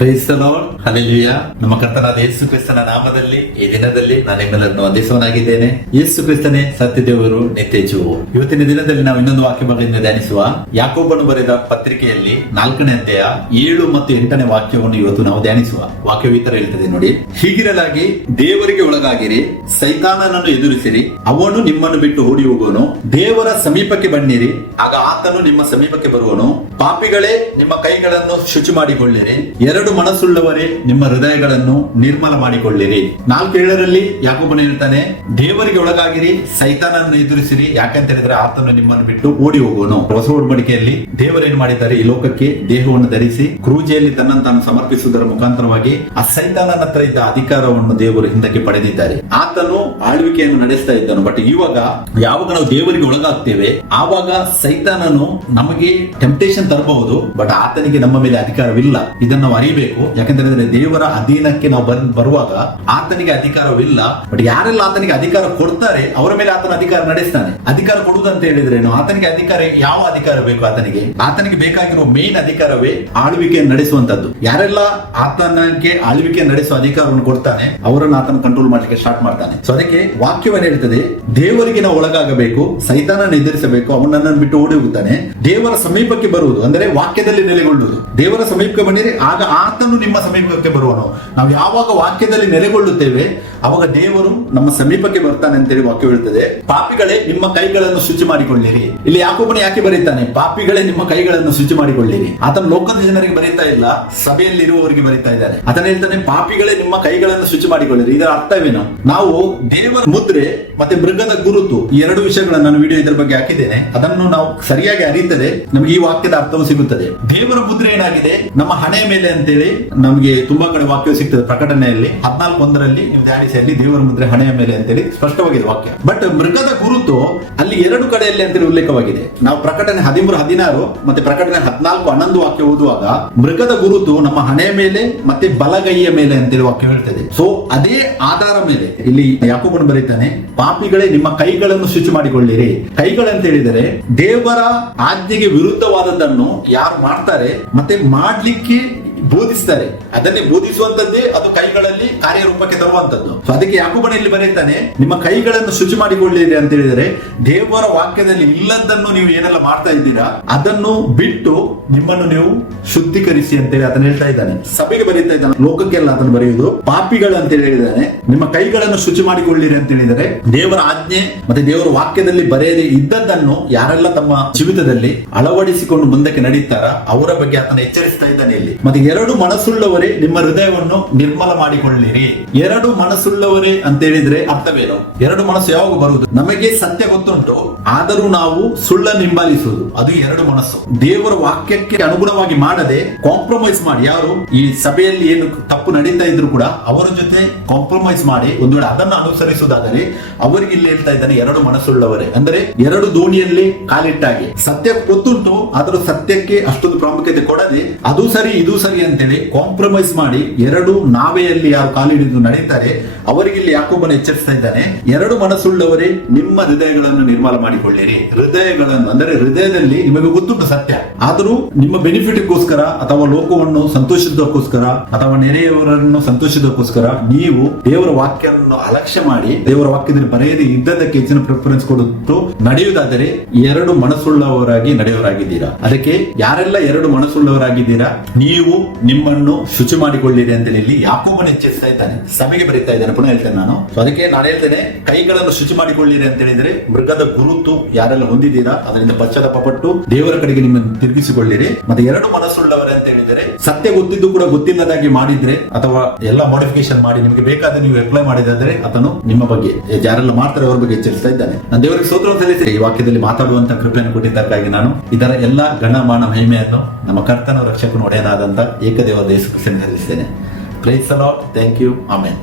Price the lord, hallelujah. ನಮ್ಮ ಕರ್ತನಾದ ಯೇಸು ಕ್ರಿಸ್ತನ ನಾಮದಲ್ಲಿ ಈ ದಿನದಲ್ಲಿ ನಾನು ನಿಮ್ಮೆಲ್ಲರನ್ನು ವಂದಿಸುವನಾಗಿದ್ದೇನೆ. ಯೇಸು ಕ್ರಿಸ್ತನೇ ಸತ್ಯ ದೇವರು, ನಿತ್ಯ ಜೀವವು. ಇವತ್ತಿನ ದಿನದಲ್ಲಿ ನಾವು ಇನ್ನೊಂದು ವಾಕ್ಯ ಭಾಗದಿಂದ ಧ್ಯಾನಿಸುವ ಯಾಕೋಬನು ಬರೆದ ಪತ್ರಿಕೆಯಲ್ಲಿ 4ನೇ ಅಧ್ಯಾಯ 7 ಮತ್ತು 8ನೇ ವಾಕ್ಯವನ್ನು ಇವತ್ತು ನಾವು ಧ್ಯಾನಿಸುವ. ವಾಕ್ಯವು ಈ ತರ ಹೇಳ್ತದೆ ನೋಡಿ: ಹೀಗಿರಲಾಗಿ ದೇವರಿಗೆ ಒಳಗಾಗಿರಿ, ಸೈತಾನನನ್ನು ಎದುರಿಸಿರಿ, ಅವನು ನಿಮ್ಮನ್ನು ಬಿಟ್ಟು ಓಡಿ ಹೋಗುವನು. ದೇವರ ಸಮೀಪಕ್ಕೆ ಬನ್ನಿರಿ, ಆಗ ಆತನು ನಿಮ್ಮ ಸಮೀಪಕ್ಕೆ ಬರುವನು. ಪಾಪಿಗಳೇ, ನಿಮ್ಮ ಕೈಗಳನ್ನು ಶುಚಿ ಮಾಡಿಕೊಳ್ಳಿರಿ, ಎರಡು ಮನಸ್ಸುಳ್ಳವರೇ, ನಿಮ್ಮ ಹೃದಯಗಳನ್ನು ನಿರ್ಮಲ ಮಾಡಿಕೊಳ್ಳಿರಿ. 4:7 ಯಾಕೋಬನು ಹೇಳ್ತಾನೆ, ದೇವರಿಗೆ ಒಳಗಾಗಿರಿ, ಸೈತಾನನ್ನು ಎದುರಿಸಿರಿ, ಯಾಕಂತ ಹೇಳಿದ್ರೆ ಆತನು ನಿಮ್ಮನ್ನು ಬಿಟ್ಟು ಓಡಿ ಹೋಗುವನು. ಹೊಸ ಒಡಂಬಡಿಕೆಯಲ್ಲಿ ದೇವರೇನು ಮಾಡಿದ್ದಾರೆ, ಈ ಲೋಕಕ್ಕೆ ದೇಹವನ್ನು ಧರಿಸಿ ಕ್ರೂಜೆಯಲ್ಲಿ ತನ್ನನ್ನು ತಾನು ಸಮರ್ಪಿಸುವುದರ ಮುಖಾಂತರವಾಗಿ ಆ ಸೈತಾನನ ಹತ್ರ ಇದ್ದ ಅಧಿಕಾರವನ್ನು ದೇವರು ಹಿಂದಕ್ಕೆ ಪಡೆದಿದ್ದಾರೆ. ಆತನು ಆಳ್ವಿಕೆಯನ್ನು ನಡೆಸ್ತಾ ಇದ್ದನು. ಬಟ್ ಇವಾಗ ಯಾವಾಗ ನಾವು ದೇವರಿಗೆ ಒಳಗಾಗ್ತೇವೆ, ಆವಾಗ ಸೈತಾನನು ನಮಗೆ ಟೆಂಪ್ಟೇಷನ್ ತರಬಹುದು, ಬಟ್ ಆತನಿಗೆ ನಮ್ಮ ಮೇಲೆ ಅಧಿಕಾರವಿಲ್ಲ. ಇದನ್ನು ನಾವು ಅರಿಬೇಕು. ಯಾಕಂತಂದ್ರೆ ದೇವರ ಅಧೀನಕ್ಕೆ ನಾವು ಬರುವಾಗ ಆತನಿಗೆ ಅಧಿಕಾರವಿಲ್ಲ. ಬಟ್ ಯಾರೆಲ್ಲ ಆತನಿಗೆ ಅಧಿಕಾರ ಕೊಡ್ತಾರೆ ಅವರ ಮೇಲೆ ಆತನ ಅಧಿಕಾರ ನಡೆಸ್ತಾನೆ. ಅಧಿಕಾರ ಕೊಡುವುದಂತ ಹೇಳಿದ್ರೇನು? ಆತನಿಗೆ ಅಧಿಕಾರ, ಯಾವ ಅಧಿಕಾರ ಬೇಕು ಆತನಿಗೆ ಬೇಕಾಗಿರುವ ಮೇನ್ ಅಧಿಕಾರವೇ ಆಳ್ವಿಕೆಯನ್ನು ನಡೆಸುವಂತದ್ದು. ಯಾರೆಲ್ಲ ಆತನಿಗೆ ಆಳ್ವಿಕೆ ನಡೆಸುವ ಅಧಿಕಾರವನ್ನು ಕೊಡ್ತಾನೆ ಅವರನ್ನು ಆತನ ಕಂಟ್ರೋಲ್ ಮಾಡ್ಲಿಕ್ಕೆ ಸ್ಟಾರ್ಟ್ ಮಾಡ್ತಾನೆ. ಸೊ ಅದಕ್ಕೆ ವಾಕ್ಯವನ್ನು ಹೇಳ್ತದೆ, ದೇವರಿಗೆ ನಾವು ಒಳಗಾಗಬೇಕು, ಸೈತಾನನ್ನು ಎದುರಿಸಬೇಕು, ಅವನನ್ನು ಬಿಟ್ಟು ಓಡಿ ಹೋಗುತ್ತಾನೆ. ದೇವರ ಸಮೀಪಕ್ಕೆ ಬರುವುದು ಅಂದರೆ ವಾಕ್ಯದಲ್ಲಿ ನೆಲೆಗೊಳ್ಳುವುದು. ದೇವರ ಸಮೀಪಕ್ಕೆ ಬನ್ನಿರಿ, ಆಗ ಆತನು ನಿಮ್ಮ ಸಮೀಪಕ್ಕೆ ಬರುವನು. ನಾವು ಯಾವಾಗ ವಾಕ್ಯದಲ್ಲಿ ನೆಲೆಗೊಳ್ಳುತ್ತೇವೆ ಅವಾಗ ದೇವರು ನಮ್ಮ ಸಮೀಪಕ್ಕೆ ಬರ್ತಾನೆ ಅಂತೇಳಿ ವಾಕ್ಯ ಹೇಳ್ತದೆ. ಪಾಪಿಗಳೇ, ನಿಮ್ಮ ಕೈಗಳನ್ನು ಶುಚಿ ಮಾಡಿಕೊಳ್ಳಿರಿ. ಇಲ್ಲಿ ಯಾಕೋಬನು ಯಾಕೆ ಬರೀತಾನೆ? ಪಾಪಿಗಳೇ, ನಿಮ್ಮ ಕೈಗಳನ್ನು ಶುಚಿ ಮಾಡಿಕೊಳ್ಳಿರಿ. ಆತನ ಲೋಕದ ಜನರಿಗೆ ಬರೀತಾ ಇಲ್ಲ, ಸಭೆಯಲ್ಲಿ ಇರುವವರಿಗೆ ಬರೀತಾ ಇದ್ದಾರೆ. ಆತನ ಹೇಳ್ತಾನೆ, ಪಾಪಿಗಳೇ, ನಿಮ್ಮ ಕೈಗಳನ್ನು ಶುಚಿ ಮಾಡಿಕೊಳ್ಳಿರಿ. ಇದರ ಅರ್ಥವೇನು? ನಾವು ದೇವರ ಮುದ್ರೆ ಮತ್ತೆ ಮೃಗದ ಗುರುತು, ಈ ಎರಡು ವಿಷಯಗಳನ್ನು ನಾನು ವಿಡಿಯೋ ಇದರ ಬಗ್ಗೆ ಹಾಕಿದ್ದೇನೆ. ಅದನ್ನು ನಾವು ಸರಿಯಾಗಿ ಅರಿತದೆ ನಮಗೆ ಈ ವಾಕ್ಯದ ಅರ್ಥವು ಸಿಗುತ್ತದೆ. ದೇವರ ಮುದ್ರೆ ಏನಾಗಿದೆ? ನಮ್ಮ ಹಣೆಯ ಮೇಲೆ ಅಂತೇಳಿ ನಮಗೆ ತುಂಬಾ ಕಡೆ ವಾಕ್ಯ ಸಿಗ್ತದೆ. ಪ್ರಕಟಣೆಯಲ್ಲಿ 14:1 ನೀವು ಧ್ಯಾನಿಸಿ, ಅಲ್ಲಿ ದೇವರ ಮುದ್ರೆ ಹಣೆಯ ಮೇಲೆ ಅಂತೇಳಿ ಸ್ಪಷ್ಟವಾಗಿದೆ ವಾಕ್ಯ. ಬಟ್ ಮೃಗದ ಗುರುತು ಅಲ್ಲಿ 2 ಕಡೆಯಲ್ಲಿ ಅಂತೇಳಿ ಉಲ್ಲೇಖವಾಗಿದೆ. ನಾವು ಪ್ರಕಟಣೆ 13:16 ಮತ್ತೆ ಪ್ರಕಟಣೆ 14:11 ವಾಕ್ಯ ಓದುವಾಗ ಮೃಗದ ಗುರುತು ನಮ್ಮ ಹಣೆಯ ಮೇಲೆ ಮತ್ತೆ ಬಲಗೈಯ ಮೇಲೆ ಅಂತೇಳಿ ವಾಕ್ಯ ಹೇಳ್ತದೆ. ಸೊ ಅದೇ ಆಧಾರ ಮೇಲೆ ಇಲ್ಲಿ ಯಾಕೋಬನು ಬರೀತಾನೆ, ಪಾಪಿಗಳೇ, ನಿಮ್ಮ ಕೈಗಳನ್ನು ಶುಚಿ ಮಾಡಿಕೊಳ್ಳಿರಿ. ಕೈಗಳಂತ ಹೇಳಿದರೆ ದೇವರ ಆಜ್ಞೆಗೆ ವಿರುದ್ಧವಾದದ್ದನ್ನು ಯಾರು ಮಾಡ್ತಾರೆ ಮತ್ತೆ ಮಾಡ್ಲಿಕ್ಕೆ ಬೋಧಿಸ್ತಾರೆ, ಅದನ್ನೇ ಬೋಧಿಸುವಂತದ್ದೇ ಅದು ಕೈಗಳಲ್ಲಿ ಕಾರ್ಯರೂಪಕ್ಕೆ ತರುವಂತದ್ದು. ಸೊ ಅದಕ್ಕೆ ಯಾಕೋಬನು ಇಲ್ಲಿ ಬರೀತಾನೆ, ನಿಮ್ಮ ಕೈಗಳನ್ನು ಶುಚಿ ಮಾಡಿಕೊಳ್ಳಿರಿ ಅಂತ ಹೇಳಿದರೆ ದೇವರ ವಾಕ್ಯದಲ್ಲಿ ಇಲ್ಲದನ್ನು ನೀವು ಏನೆಲ್ಲ ಮಾಡ್ತಾ ಇದ್ದೀರಾ ಅದನ್ನು ಬಿಟ್ಟು ನಿಮ್ಮನ್ನು ನೀವು ಶುದ್ಧೀಕರಿಸಿ ಅಂತೇಳಿ ಆತನು ಹೇಳ್ತಾ ಇದ್ದಾನೆ. ಸಭೆಗೆ ಬರೀತಾ ಇದ್ದಾನೆ, ಲೋಕಕ್ಕೆಲ್ಲ ಆತನು ಬರೆಯುವುದು. ಪಾಪಿಗಳು ಅಂತ ಹೇಳಿದಾನೆ, ನಿಮ್ಮ ಕೈಗಳನ್ನು ಶುಚಿ ಮಾಡಿಕೊಳ್ಳಿರಿ ಅಂತ ಹೇಳಿದರೆ ದೇವರ ಆಜ್ಞೆ ಮತ್ತೆ ದೇವರ ವಾಕ್ಯದಲ್ಲಿ ಬರೆಯದೇ ಇದ್ದದ್ದನ್ನು ಯಾರೆಲ್ಲ ತಮ್ಮ ಜೀವಿತದಲ್ಲಿ ಅಳವಡಿಸಿಕೊಂಡು ಮುಂದಕ್ಕೆ ನಡೀತಾರ ಅವರ ಬಗ್ಗೆ ಆತನ ಎಚ್ಚರಿಸ್ತಾ ಇದ್ದಾನೆ ಇಲ್ಲಿ. ಮತ್ತೆ 2 ಮನಸ್ಸುಳ್ಳವರೇ, ನಿಮ್ಮ ಹೃದಯವನ್ನು ನಿರ್ಮಲ ಮಾಡಿಕೊಳ್ಳಿರಿ. 2 ಮನಸ್ಸುಳ್ಳವರೇ ಅಂತ ಹೇಳಿದ್ರೆ ಅರ್ಥವೇನು? 2 ಮನಸ್ಸು ಯಾವಾಗ ಬರುವುದು? ನಮಗೆ ಸತ್ಯ ಗೊತ್ತುಂಟು, ಆದರೂ ನಾವು ಸುಳ್ಳನ್ನು ಹಿಂಬಾಲಿಸುವುದು, ಅದು 2 ಮನಸ್ಸು. ದೇವರ ವಾಕ್ಯಕ್ಕೆ ಅನುಗುಣವಾಗಿ ಮಾಡದೆ ಕಾಂಪ್ರಮೈಸ್ ಮಾಡಿ, ಯಾರು ಈ ಸಭೆಯಲ್ಲಿ ಏನು ತಪ್ಪು ನಡೀತಾ ಇದ್ರು ಕೂಡ ಅವರ ಜೊತೆ ಕಾಂಪ್ರಮೈಸ್ ಮಾಡಿ ಒಂದು ವೇಳೆ ಅದನ್ನು ಅನುಸರಿಸುವುದಾದರೆ ಅವರಿಗೆ ಇಲ್ಲಿ ಹೇಳ್ತಾ ಇದ್ದಾನೆ 2 ಮನಸ್ಸುಳ್ಳವರೇ. ಅಂದ್ರೆ 2 ದೋಣಿಯಲ್ಲಿ ಕಾಲಿಟ್ಟಾಗಿ, ಸತ್ಯ ಗೊತ್ತುಂಟು ಆದರೂ ಸತ್ಯಕ್ಕೆ ಅಷ್ಟೊಂದು ಪ್ರಾಮುಖ್ಯತೆ ಕೊಡದೆ ಅದು ಸರಿ ಇದು ಸರಿ ಅಂತೇಳಿ ಕಾಂಪ್ರಮೈಸ್ ಮಾಡಿ 2 ನಾವೆಯಲ್ಲಿ ಯಾರು ಕಾಲಿಡಿದು ನಡೀತಾರೆ ಅವರಿಗೆ ಇಲ್ಲಿ ಯಾಕೋಬನು ಎಚ್ಚರಿಸ್ತಾ ಇದ್ದಾನೆ, 2 ಮನಸ್ಸುಳ್ಳವರೇ, ನಿಮ್ಮ ಹೃದಯಗಳನ್ನು ನಿರ್ಮಲ ಮಾಡಿಕೊಳ್ಳಿರಿ. ಹೃದಯಗಳನ್ನು ಅಂದರೆ ಹೃದಯದಲ್ಲಿ ನಿಮಗೆ ಗೊತ್ತುಂಟು ಸತ್ಯ, ಆದರೂ ನಿಮ್ಮ ಬೆನಿಫಿಟ್ಗೋಸ್ಕರ ಅಥವಾ ಲೋಕವನ್ನು ಸಂತೋಷದಕ್ಕೋಸ್ಕರ ಅಥವಾ ನೆರೆಯವರನ್ನು ಸಂತೋಷದಕ್ಕೋಸ್ಕರ ನೀವು ದೇವರ ವಾಕ್ಯವನ್ನು ಅಲಕ್ಷ್ಯ ಮಾಡಿ ದೇವರ ವಾಕ್ಯದಲ್ಲಿ ಬರೆಯದೇ ಇದ್ದದಕ್ಕೆ ಹೆಚ್ಚಿನ ಪ್ರಿಫರೆನ್ಸ್ ಕೊಡುತ್ತು ನಡೆಯುವುದಾದರೆ 2 ಮನಸ್ಸುಳ್ಳವರಾಗಿ ನಡೆಯವರಾಗಿದ್ದೀರಾ. ಅದಕ್ಕೆ ಯಾರೆಲ್ಲ 2 ಮನಸ್ಸುಳ್ಳವರಾಗಿದ್ದೀರಾ ನೀವು ನಿಮ್ಮನ್ನು ಶುಚಿ ಮಾಡಿಕೊಳ್ಳಿರಿ ಅಂತ ಹೇಳಿ ಯಾಕೋಬನು ಎಚ್ಚರಿಸ್ತಾ ಇದ್ದಾನೆ, ಸಭೆಗೆ ಬರೀತಾ ಇದ್ದಾನೆ. ಪುನಃ ಹೇಳ್ತೇನೆ ನಾನು. ಅದಕ್ಕೆ ನಾನು ಹೇಳ್ತೇನೆ, ಕೈಗಳನ್ನು ಶುಚಿ ಮಾಡಿಕೊಳ್ಳಿರಿ ಅಂತ ಹೇಳಿದ್ರೆ ಮೃಗದ ಗುರುತು ಯಾರೆಲ್ಲ ಹೊಂದಿದ್ದೀರಾ ಅದರಿಂದ ಪಶ್ಚಾತ್ತಾಪಪಟ್ಟು ದೇವರ ಕಡೆಗೆ ನಿಮ್ಮನ್ನು ತಿರುಗಿಸಿಕೊಳ್ಳಿರಿ. ಮತ್ತೆ 2 ಮನಸ್ಸುಳ್ಳವರೇ ಅಂತ ಹೇಳಿದರೆ ಸತ್ಯ ಗೊತ್ತಿದ್ದು ಕೂಡ ಗೊತ್ತಿಲ್ಲದಾಗಿ ಮಾಡಿದ್ರೆ ಅಥವಾ ಎಲ್ಲ ಮಾಡಿಫಿಕೇಶನ್ ಮಾಡಿ ನಿಮಗೆ ಬೇಕಾದ ನೀವು ಅಪ್ಲೈ ಮಾಡಿದ್ರೆ ಅದನ್ನು ನಿಮ್ಮ ಬಗ್ಗೆ ಯಾರೆಲ್ಲ ಮಾಡ್ತಾರೆ ಅವರ ಬಗ್ಗೆ ಎಚ್ಚರಿಸ್ತಾ ಇದ್ದಾನೆ. ನಾನು ದೇವರಿಗೆ ಸ್ತೋತ್ರವನ್ನು ಸಲ್ಲಿಸಿ ಈ ವಾಕ್ಯದಲ್ಲಿ ಮಾತಾಡುವಂತ ಕೃಪೆಯನ್ನು ಕೊಟ್ಟಿದ್ದಕ್ಕಾಗಿ ನಾನು ಇದರ ಎಲ್ಲ ಗಣಮಾನ ಮಹಿಮೆಯನ್ನು ನಮ್ಮ ಕರ್ತನ ರಕ್ಷಕನು ಒಡೆಯನಾದಂತ ಏಕದೇವ ಯೇಸು ಕ್ರಿಸ್ತನಿಗೆ ಸಲ್ಲಿಸ್ತೇನೆ. Praise the Lord. Thank you. Amen.